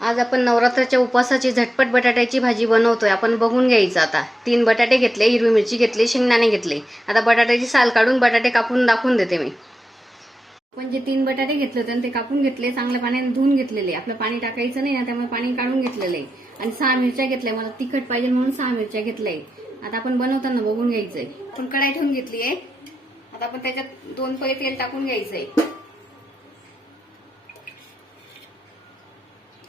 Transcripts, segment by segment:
आज आपण नवरात्राच्या उपवासाची झटपट बटाट्याची भाजी बनवतोय. आपण बघून घ्यायचं आता. 3 बटाटे घेतले, हिरवी मिरची घेतली, शेंगदाणे घेतले. आता बटाट्याची साल काढून बटाटे कापून दाखवून देते मी. आपण जे 3 बटाटे घेतले होते ते कापून घेतले, चांगल्या पाण्याने धुवून घेतलेले. आपलं पाणी टाकायचं नाही ना, त्यामुळे पाणी काढून घेतलेलं आहे. आणि 6 मिरच्या घेतल्या. मला तिखट पाहिजे म्हणून 6 मिरच्या घेतल्या. आता आपण बनवताना बघून घ्यायचंय. आपण कढाई ठेवून घेतली आहे. आता आपण त्याच्यात 2 पळी तेल टाकून घ्यायचंय.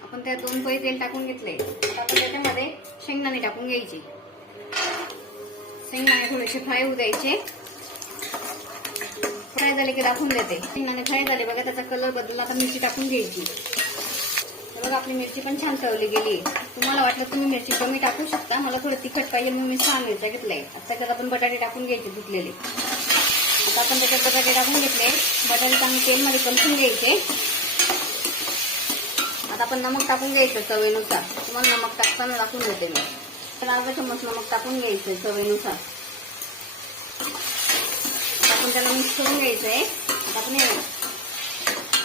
आपण त्या 2 पळी तेल टाकून घेतले. आता आपण त्याच्यामध्ये शेंगदाणे टाकून घ्यायचे. शेंगदाणे थोडेसे फ्राय होऊ द्यायचे. फ्राय झाले की दाखवून देते. शेंगदाणे फ्राय झाले बघा, त्याचा कलर बदलला. आता मिरची टाकून घ्यायची. बघा आपली मिरची पण छान तळली गेली. तुम्हाला वाटलं तुम्ही मिरची कमी टाकू शकता. मला थोडं तिखट पाहिजे म्हणून मी 6 मिरच्या घेतल्या. आता त्याच्यात आपण बटाटे टाकून घ्यायचे धुतलेले. आता आपण त्याच्यात बटाटे टाकून घेतले. बटाटे चांगले तेलमध्ये कलसून घ्यायचे. आता आपण नमक टाकून घ्यायचं चवीनुसार. तुम्हाला नमक टाकताना टाकून देते मी. अर्धा चमच नमक टाकून घ्यायचं चवीनुसार. आपण त्याला मिक्स करून घ्यायचंय. आता आपण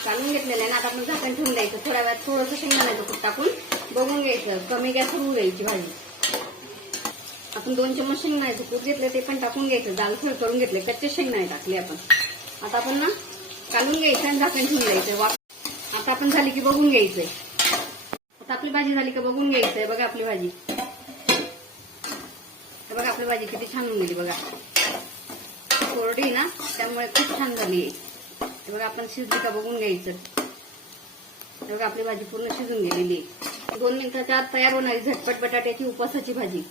घालून घेतलेलं आहे ना. आता आपण झाकण ठेवून द्यायचं. थोड्या वेळात थोडंसं शेंगदाण्याचं कूट टाकून बघून घ्यायचं. कमी गॅसवर होऊ द्यायची भाजी. आपण 2 चमच शेंगदाण्याचं कूट घेतलं, ते पण टाकून घ्यायचं. जाडसर करून घेतले, कच्चे शेंगदाणे टाकले आपण. आता आपण ना काढून घ्यायचं आणि झाकण ठेवून द्यायचं. आता आपण झाली की बघून घ्यायचंय. आता आपली भाजी झाली की बघून घ्यायचंय. बघा आपली भाजी. बघा आपली भाजी किती छान होऊन गेली. बघा कोरडी ना, त्यामुळे खूप छान झाली. बघा आपण शिजली का बघून घ्यायचं. बघा आपली भाजी पूर्ण शिजून गेलेली. 2 मिनिटाच्या आत तयार होणारी झटपट बटाट्याची उपवासाची भाजी.